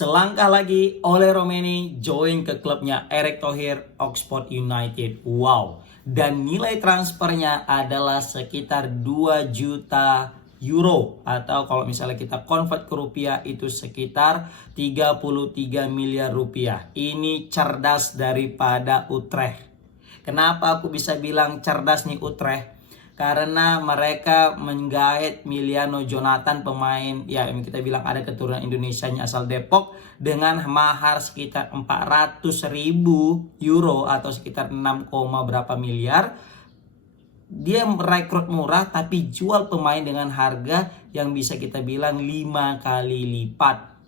Selangkah lagi Ole Romeni join ke klubnya Erick Thohir Oxford United. Wow. Dan nilai transfernya adalah sekitar 2 juta euro. Atau kalau misalnya kita convert ke rupiah itu sekitar 33 miliar rupiah. Ini cerdas daripada Utrecht. Kenapa aku bisa bilang cerdas nih Utrecht? Karena mereka menggait Miliano Jonathan, pemain ya yang kita bilang ada keturunan Indonesianya asal Depok, dengan mahar sekitar 400.000 euro atau sekitar 6, berapa miliar. Dia merekrut murah tapi jual pemain dengan harga yang bisa kita bilang 5 kali lipat.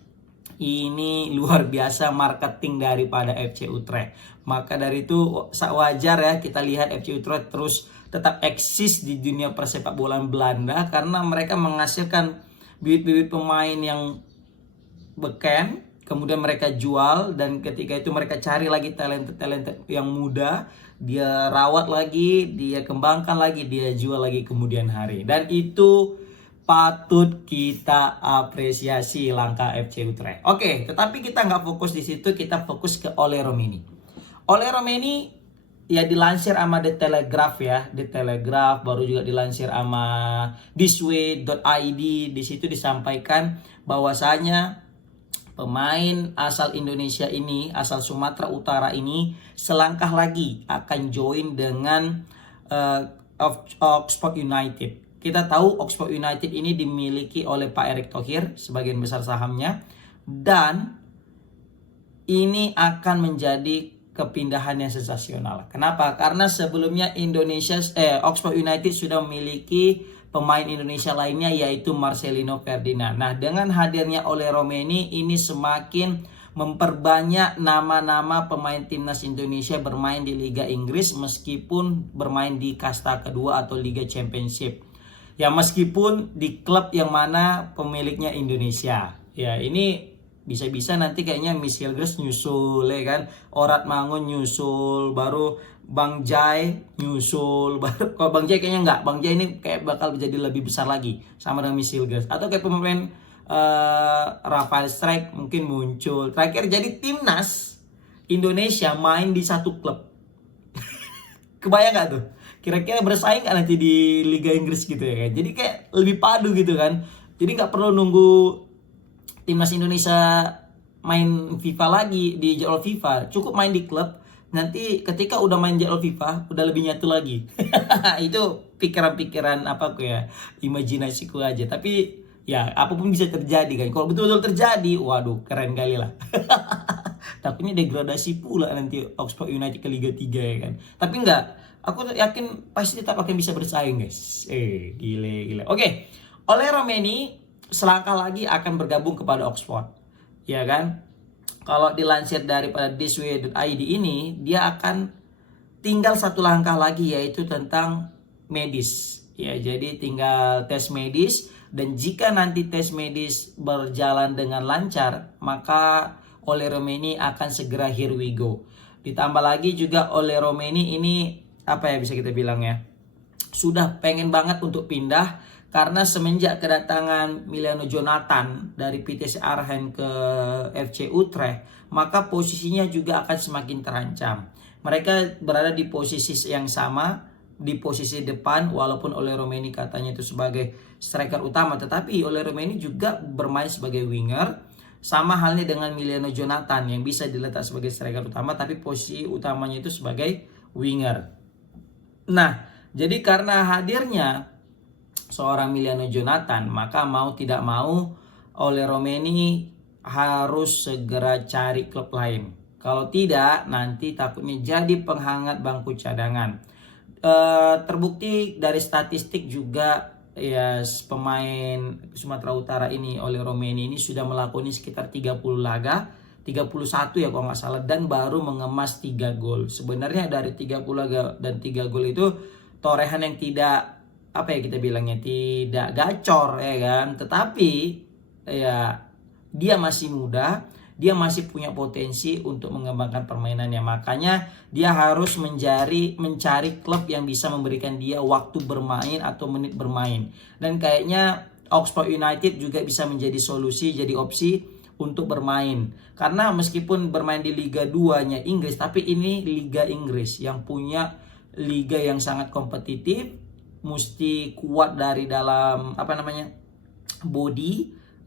Ini luar biasa marketing daripada FC Utrecht. Maka dari itu wajar ya kita lihat FC Utrecht terus tetap eksis di dunia persepak bolaan Belanda karena mereka menghasilkan bibit-bibit pemain yang beken, kemudian mereka jual, dan ketika itu mereka cari lagi talent-talent yang muda, dia rawat lagi, dia kembangkan lagi, dia jual lagi kemudian hari. Dan itu patut kita apresiasi langkah FC Utrecht. Oke, tetapi kita nggak fokus di situ, kita fokus ke Ole Romeni. Ole Romeni ya dilansir sama The Telegraph ya, The Telegraph, baru juga dilansir sama thisway.id. Di situ disampaikan bahwasanya pemain asal Indonesia ini, asal Sumatera Utara ini selangkah lagi akan join dengan Oxford United. Kita tahu Oxford United ini dimiliki oleh Pak Erick Thohir sebagian besar sahamnya, dan ini akan menjadi kepindahan yang sensasional. Kenapa? Karena sebelumnya Oxford United sudah memiliki pemain Indonesia lainnya yaitu Marcelino Ferdinand. Nah, dengan hadirnya Ole Romeni ini semakin memperbanyak nama-nama pemain timnas Indonesia bermain di Liga Inggris meskipun bermain di kasta kedua atau Liga Championship. Ya meskipun di klub yang mana pemiliknya Indonesia. Ya ini bisa-bisa nanti kayaknya Miss Hilgers nyusul ya kan, Orat Mangun nyusul, baru Bang Jai nyusul, baru kalau Bang Jai kayaknya enggak, Bang Jai ini kayak bakal jadi lebih besar lagi sama dengan Miss Hilgers, atau kayak pemain Rafael Strijk mungkin muncul. Terakhir jadi timnas Indonesia main di satu klub. Kebayang gak tuh? Kira-kira bersaing gak nanti di Liga Inggris gitu ya kan? Jadi kayak lebih padu gitu kan. Jadi gak perlu nunggu timnas Indonesia main FIFA lagi di jadwal FIFA. Cukup main di klub. Nanti ketika udah main jadwal FIFA udah lebih nyatu lagi. Itu pikiran-pikiran apa aku ya, imajinasiku aja. Tapi ya apapun bisa terjadi kan. Kalau betul-betul terjadi, waduh keren kali lah. Takutnya degradasi pula nanti Oxford United ke Liga 3 ya kan. Tapi enggak, aku yakin pasti tetap akan bisa bersaing guys. Gile. Oke, Ole Romeni selangkah lagi akan bergabung kepada Oxford. Ya kan? Kalau dilansir daripada thisway.id ini, dia akan tinggal satu langkah lagi yaitu tentang medis. Ya, jadi tinggal tes medis, dan jika nanti tes medis berjalan dengan lancar, maka Ole Romeni akan segera here we go. Ditambah lagi juga Ole Romeni ini apa ya bisa kita bilang ya, sudah pengen banget untuk pindah karena semenjak kedatangan Miliano Jonathan dari PTC Arnhem ke FC Utrecht, maka posisinya juga akan semakin terancam. Mereka berada di posisi yang sama, di posisi depan, walaupun Ole Romeni katanya itu sebagai striker utama, tetapi Ole Romeni juga bermain sebagai winger. Sama halnya dengan Miliano Jonathan yang bisa diletak sebagai striker utama, tapi posisi utamanya itu sebagai winger. Nah, jadi karena hadirnya seorang Miliano Jonathan, maka mau tidak mau Ole Romeni harus segera cari klub lain. Kalau tidak, nanti takutnya jadi penghangat bangku cadangan. Terbukti dari statistik juga ya, pemain Sumatera Utara ini Ole Romeni ini sudah melakoni sekitar 30 laga, 31 ya kalau nggak salah, dan baru mengemas 3 gol. Sebenarnya dari 30 laga dan 3 gol itu torehan yang tidak apa ya kita bilangnya, tidak gacor ya kan, tetapi ya dia masih muda, dia masih punya potensi untuk mengembangkan permainannya. Makanya dia harus mencari klub yang bisa memberikan dia waktu bermain atau menit bermain. Dan kayaknya Oxford United juga bisa menjadi solusi, jadi opsi untuk bermain. Karena meskipun bermain di Liga 2-nya Inggris, tapi ini Liga Inggris yang punya liga yang sangat kompetitif, mesti kuat dari dalam body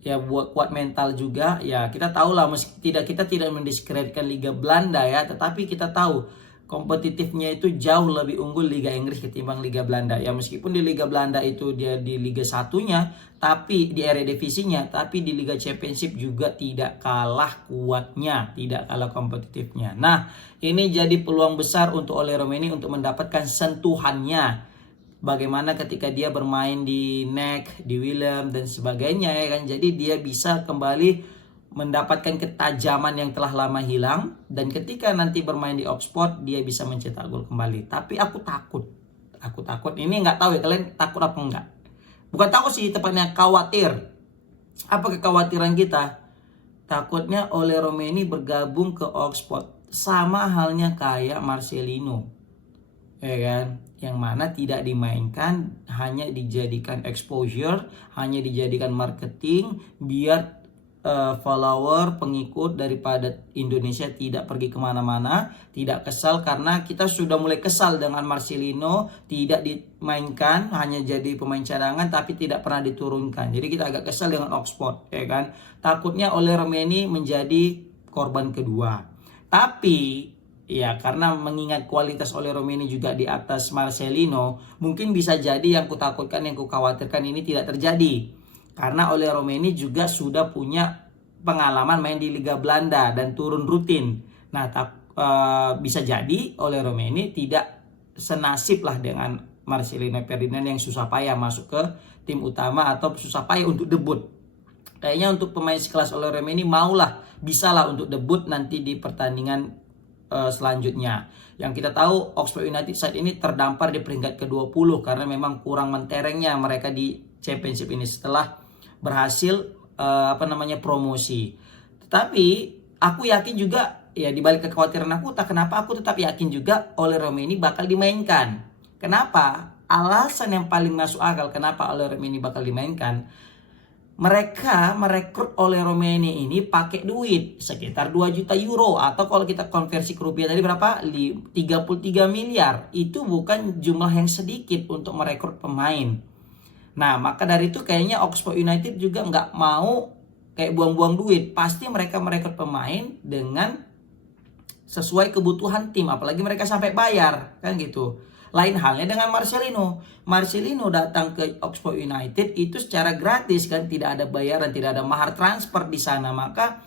ya, buat kuat mental juga ya. Kita tahu lah, kita tidak mendiskreditkan Liga Belanda ya, tetapi kita tahu kompetitifnya itu jauh lebih unggul Liga Inggris ketimbang Liga Belanda ya. Meskipun di Liga Belanda itu dia di Liga 1-nya, tapi di Eredivisie-nya, tapi di Liga Championship juga tidak kalah kuatnya, tidak kalah kompetitifnya. Nah, ini jadi peluang besar untuk Ole Romeni untuk mendapatkan sentuhannya. Bagaimana ketika dia bermain di NEC, di Willem dan sebagainya ya kan. Jadi dia bisa kembali mendapatkan ketajaman yang telah lama hilang, dan ketika nanti bermain di Oxford dia bisa mencetak gol kembali. Tapi aku takut ini, nggak tahu ya kalian takut apa enggak. Bukan takut sih, tepatnya khawatir. Apa kekhawatiran kita? Takutnya Ole Romeni bergabung ke Oxford sama halnya kayak Marcelino, ya kan, yang mana tidak dimainkan, hanya dijadikan exposure, hanya dijadikan marketing biar follower, pengikut daripada Indonesia tidak pergi kemana-mana, tidak kesal. Karena kita sudah mulai kesal dengan Marcelino tidak dimainkan, hanya jadi pemain cadangan tapi tidak pernah diturunkan. Jadi kita agak kesal dengan Oxford, ya kan. Takutnya Ole Romeni menjadi korban kedua. Tapi ya, karena mengingat kualitas Ole Romeni juga di atas Marcelino, mungkin bisa jadi yang kutakutkan, yang kukhawatirkan ini tidak terjadi. Karena Ole Romeni juga sudah punya pengalaman main di Liga Belanda dan turun rutin. Nah, bisa jadi Ole Romeni tidak senasib lah dengan Marcelino Ferdinand yang susah payah masuk ke tim utama atau susah payah untuk debut. Kayaknya untuk pemain sekelas Ole Romeni bisa lah untuk debut nanti di pertandingan selanjutnya. Yang kita tahu Oxford United saat ini terdampar di peringkat ke-20 karena memang kurang menterengnya mereka di Championship ini setelah berhasil promosi. Tetapi aku yakin juga ya, di balik kekhawatiran aku, kenapa aku tetap yakin juga Ole Romeni bakal dimainkan. Kenapa? Alasan yang paling masuk akal kenapa Ole Romeni bakal dimainkan. Mereka merekrut Ole Romeni ini pakai duit sekitar 2 juta euro, atau kalau kita konversi ke rupiah tadi berapa? 33 miliar. Itu bukan jumlah yang sedikit untuk merekrut pemain. Nah, maka dari itu kayaknya Oxford United juga nggak mau kayak buang-buang duit. Pasti mereka merekrut pemain dengan sesuai kebutuhan tim, apalagi mereka sampai bayar, kan gitu. Lain halnya dengan Marcelino. Marcelino datang ke Oxford United itu secara gratis kan, tidak ada bayaran, tidak ada mahar transfer di sana. Maka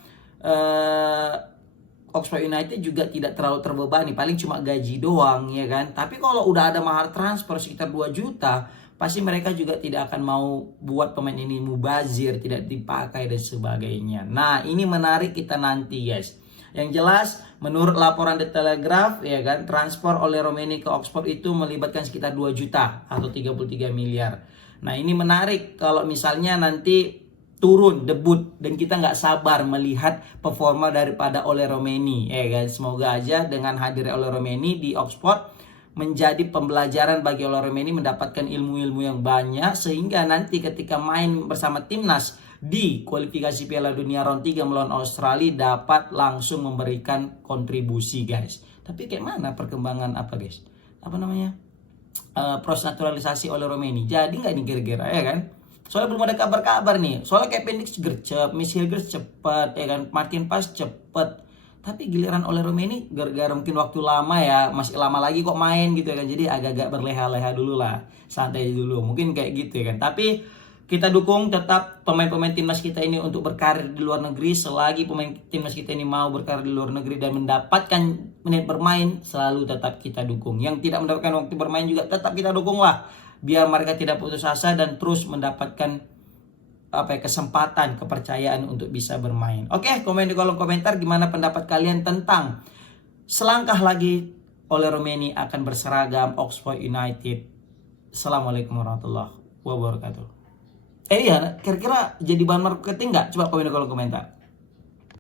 Oxford United juga tidak terlalu terbebani, paling cuma gaji doang ya kan. Tapi kalau udah ada mahar transfer sekitar 2 juta, pasti mereka juga tidak akan mau buat pemain ini mubazir, tidak dipakai dan sebagainya. Nah, ini menarik kita nanti guys. Yang jelas menurut laporan The Telegraph ya kan, transfer Ole Romeni ke Oxford itu melibatkan sekitar 2 juta atau 33 miliar. Nah, ini menarik kalau misalnya nanti turun debut, dan kita nggak sabar melihat performa daripada Ole Romeni ya kan. Semoga aja dengan hadirnya Ole Romeni di Oxford menjadi pembelajaran bagi Ole Romeni, mendapatkan ilmu-ilmu yang banyak sehingga nanti ketika main bersama timnas di kualifikasi Piala Dunia round 3 melawan Australia dapat langsung memberikan kontribusi guys. Tapi kayak mana perkembangan guys? Proses naturalisasi Ole Romeni. Jadi nggak nih kira-kira ya kan? Soalnya belum ada kabar-kabar nih. Soalnya kayak Pendix gercep, Miss Hilgers cepet ya kan, Martin Paes cepet. Tapi giliran Ole Romeni gara-gara mungkin waktu lama ya, masih lama lagi kok main gitu ya kan. Jadi agak-agak berleha-leha dulu lah, santai dulu. Mungkin kayak gitu ya kan. Tapi kita dukung tetap pemain-pemain timnas kita ini untuk berkarir di luar negeri. Selagi pemain timnas kita ini mau berkarir di luar negeri dan mendapatkan menit bermain, selalu tetap kita dukung. Yang tidak mendapatkan waktu bermain juga tetap kita dukung lah, biar mereka tidak putus asa dan terus mendapatkan kesempatan, kepercayaan untuk bisa bermain. Oke, komen di kolom komentar gimana pendapat kalian tentang selangkah lagi Ole Romeni akan berseragam Oxford United. Assalamualaikum warahmatullahi wabarakatuh. Iya, kira-kira jadi bahan marketing nggak? Coba komen di kolom komentar.